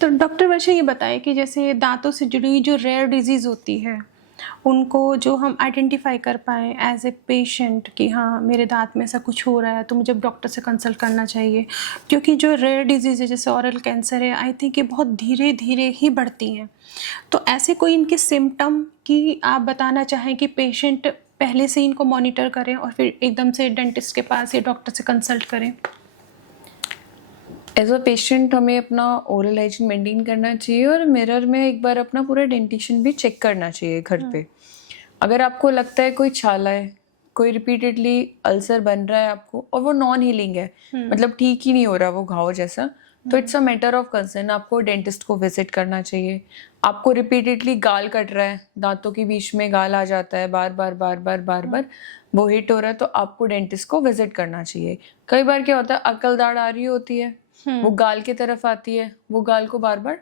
तो डॉक्टर वैसे ये बताएं कि जैसे दांतों से जुड़ी हुई जो रेयर डिजीज़ होती है, उनको जो हम आइडेंटिफाई कर पाएँ एज़ ए पेशेंट कि हाँ, मेरे दाँत में ऐसा कुछ हो रहा है, तो मुझे डॉक्टर से कंसल्ट करना चाहिए। क्योंकि जो रेयर डिज़ीज़ है, जैसे ओरल कैंसर है, आई थिंक ये बहुत धीरे-धीरे ही बढ़ती हैं। तो ऐसे कोई इनके सिम्पटम कि आप बताना चाहें कि पेशेंट पहले से ही इनको मॉनिटर करें और फिर एकदम से डेंटिस्ट के पास या डॉक्टर से कंसल्ट करें? एज अ पेशेंट हमें अपना ओरल हाइजीन मेंटेन करना चाहिए और मिरर में एक बार अपना पूरा डेंटिशन भी चेक करना चाहिए घर पे। अगर आपको लगता है कोई छाला है, कोई रिपीटेडली अल्सर बन रहा है आपको और वो नॉन हीलिंग है, मतलब ठीक ही नहीं हो रहा वो घाव जैसा, तो it's a matter of concern, आपको डेंटिस्ट को विजिट करना चाहिए। आपको रिपीटेडली गाल कट रहा है, दांतों के बीच में गाल आ जाता है बार बार बार बार बार बार, वो हिट हो रहा है, तो आपको डेंटिस्ट को विजिट करना चाहिए। कई बार क्या होता है, अकल दाढ़ आ रही होती है, वो गाल की तरफ आती है, वो गाल को बार बार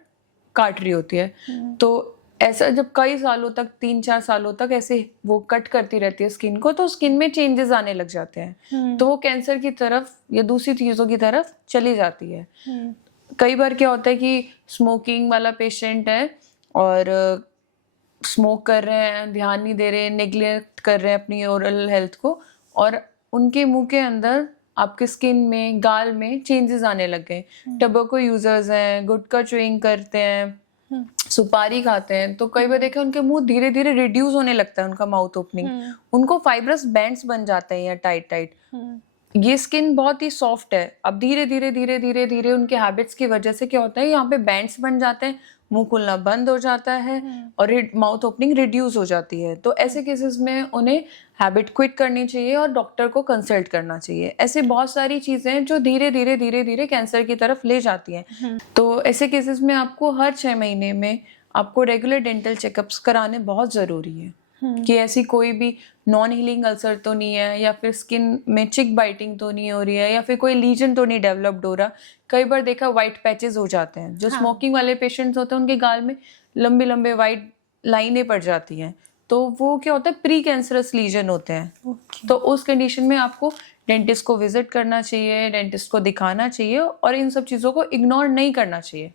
काट रही होती है, तो ऐसा जब कई सालों तक 3-4 सालों तक ऐसे वो कट करती रहती है स्किन को, तो स्किन में चेंजेस आने लग जाते हैं, तो वो कैंसर की तरफ या दूसरी चीजों की तरफ चली जाती है। कई बार क्या होता है कि स्मोकिंग वाला पेशेंट है और स्मोक कर रहे हैं, ध्यान नहीं दे रहे, नेग्लेक्ट कर रहे हैं अपनी ओरल हेल्थ को, और उनके मुंह के अंदर आपके स्किन में, गाल में चेंजेस आने लग गए। टबैको यूजर्स हैं, गुटखा च्यूइंग करते हैं, सुपारी खाते हैं, तो कई बार देखा उनके मुंह धीरे धीरे रिड्यूस होने लगता है, उनका माउथ ओपनिंग, उनको फाइब्रस बैंड्स बन जाते हैं या टाइट टाइट। ये स्किन बहुत ही सॉफ्ट है, अब धीरे धीरे धीरे धीरे धीरे उनके हैबिट्स की वजह से क्या होता है, यहाँ पे बैंड्स बन जाते हैं, मुंह खुलना बंद हो जाता है और माउथ ओपनिंग रिड्यूस हो जाती है। तो ऐसे केसेस में उन्हें हैबिट क्विट करनी चाहिए और डॉक्टर को कंसल्ट करना चाहिए। ऐसे बहुत सारी चीजें हैं जो धीरे धीरे कैंसर की तरफ ले जाती हैं। तो ऐसे केसेस में आपको हर 6 महीने में आपको रेगुलर डेंटल चेकअप्स कराने बहुत जरूरी है कि ऐसी कोई भी नॉन हीलिंग अल्सर तो नहीं है, या फिर स्किन में चिक बाइटिंग तो नहीं हो रही है, या फिर कोई लीजन तो नहीं डेवलप्ड हो रहा। कई बार देखा व्हाइट पैचेस हो जाते हैं, जो स्मोकिंग वाले पेशेंट्स होते हैं उनके गाल में लंबे लंबे व्हाइट लाइनें पड़ जाती हैं, तो वो क्या होता है, प्री कैंसरस लीजन होते हैं। तो उस कंडीशन में आपको डेंटिस्ट को विजिट करना चाहिए, डेंटिस्ट को दिखाना चाहिए और इन सब चीज़ों को इग्नोर नहीं करना चाहिए।